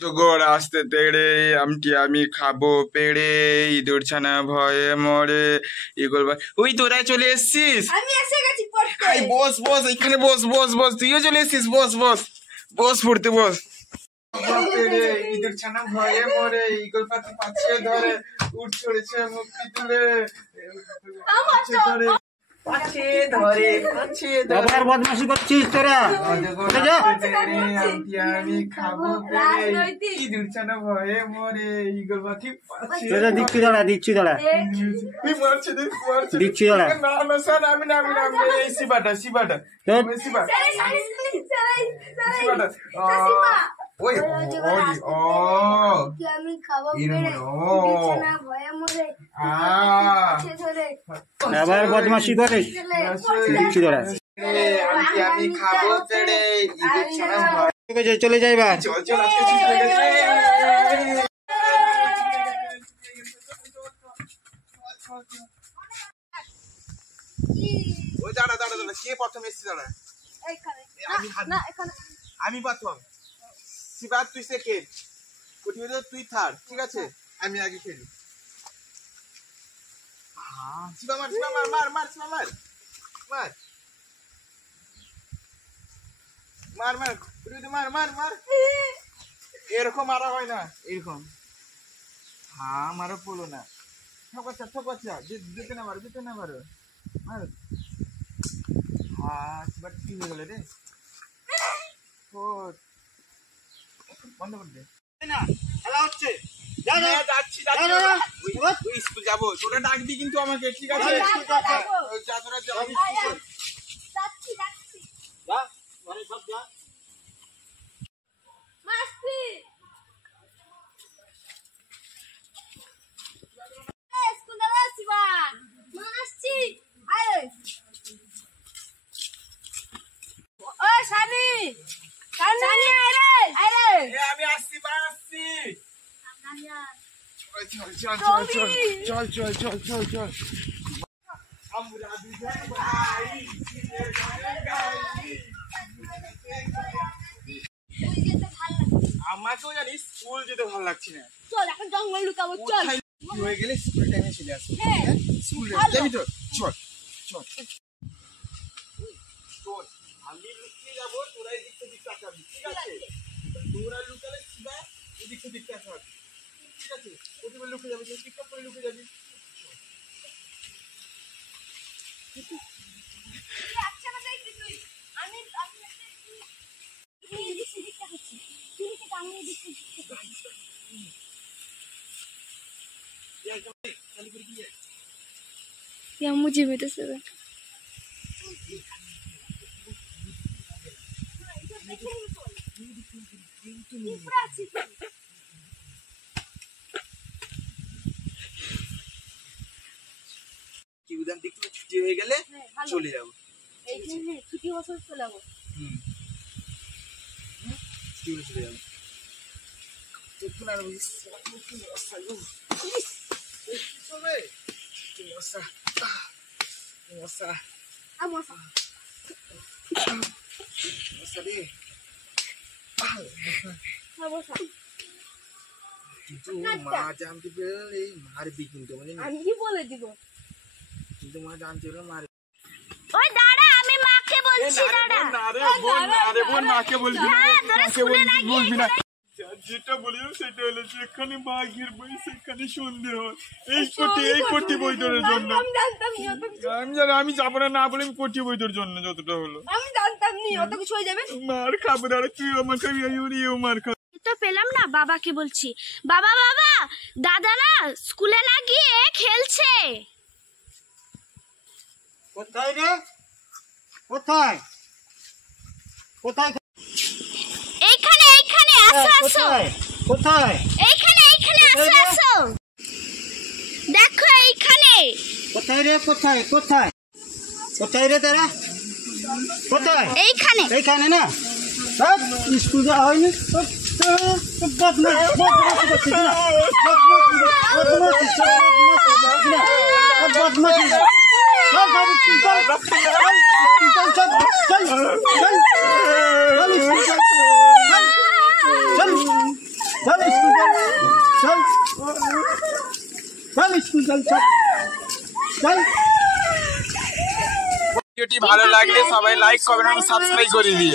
জোগড় আসতে তেড়ে আমটি আমি খাবো পেড়ে ইঁদুর ছানা ভয়ে মরে ইগল ওই তোরা চলে এসছিস। আমি এসে গেছি পড়তে। আই বস বস এখানে বস বস বস তুইও চলে এসছিস বস বস বস পড়তে বস। পেড়ে ইঁদুর ছানা ভয়ে মরে ইগল পাতি পাচ্ছে ধরে উঠ চড়েছে মুক্তি তুলে পাচ্ছে ধরে পাচ্ছে ধরে বদমাশি করছিস তোরা। আমি খাবো পেড়ে ইঁদুর ছানা ভয়ে মরে ইগল পাতি পাচ্ছে। দিচ্ছি দাঁড়া দিচ্ছি দাঁড়া দিচ্ছি দাঁড়া। না না স্যার আমি না আমি না আমি এই সিবাটা সিবাটা সিবা সিবাটা ওই ওই ও আমি খাবো ভয়ে মরে আবার বদমাশি করে দিচ্ছি দাঁড়া। আমি খাবো পেড়ে ইঁদুর ছানা ভয়ে চলে যাইবা। চল চল আজকে ছুটি হয়ে গেছে। ওই দাঁড়া দাঁড়া দাঁড়া কে প্রথম এসেছে দাঁড়া আমি প্রথম শিবা তুই সেকেন্ড তুই থার্ড ঠিক আছে আমি আগে খেলি। শিবা মার শিবা মার মার মার শিবা মার মার মার মার মার মার মার এরকম মারা হয় না এরকম। হ্যাঁ মারো পড়লো না ঠকাচ্ছা ঠকাচ্ছা যেতে না মারো যেতে না মারো মার। হ্যাঁ শিবা কি হয়ে গেল রে বন্ধ করে দে না খেলা হচ্ছে যাচ্ছি স্কুল যাবো তোরা ডাকবি কিন্তু আমাকে ঠিক আছে আমি আসছি আসছি চল চল চল চল চল চল চল আমরা দুজন ভাই আমাকেও জানি স্কুল যেতে ভালো লাগছে না। চল এখন জঙ্গল লুকাবো চল হয়ে গেলে স্কুল টাইমে চলে আসবো স্কুল যাবি তো চল চল চল আমি লুকিয়ে যাবো তোরা এদিক থেকে তাকাবি ঠিক আছে তোরা লুকালে শিবা এদিক থেকে তাকাবি ঠিক আছে প্রথমে লুকে যাবি টিকটক করে লুকে যাবি। मुझे भी तो सर ছুটি হয়ে গেলে চলে যাবো ছুটি বছর চলে যাবো চলে যাবো কিন্তু মা জানতে পেরে মারবি কিন্তু আমি কি বলে দিব কিন্তু মা জানতে পেরে মারবি। ওই দাঁড়া আমি মাকে বলছি দাঁড়া না বোন মাকে বলবি বলবি না যেটা বলি সেটা হলো যেখানে বাঘের বই সেখানে সন্দেহ এই কোটি বৈদ্যের জন্য আমি জানি আমি যাবো না বলে আমি কোটি বৈদ্যের জন্য যতটা হলো আমি জানতাম নি অত কিছু হয়ে যাবে মার খাবো দাঁড়া তুই আমার খাবি ও মার খাবো তো পেলাম না বাবাকে বলছি বাবা বাবা দাদা না স্কুলে না গিয়ে খেলছে। কোথায় রে কোথায় কোথায় এইখানে এইখানে আসো আসো কোথায় এইখানে এইখানে আসো আসো দেখো এইখানে কোথায় রে কোথায় কোথায় কোথায় রে তারা কোথায় এইখানে এইখানে না স্কুল যাওয়া হয়নি चल चल स्कूल चल चल चल ভিডিওটি ভালো লাগলে সবাই লাইক কমেন্ট আর সাবস্ক্রাইব করে দিও।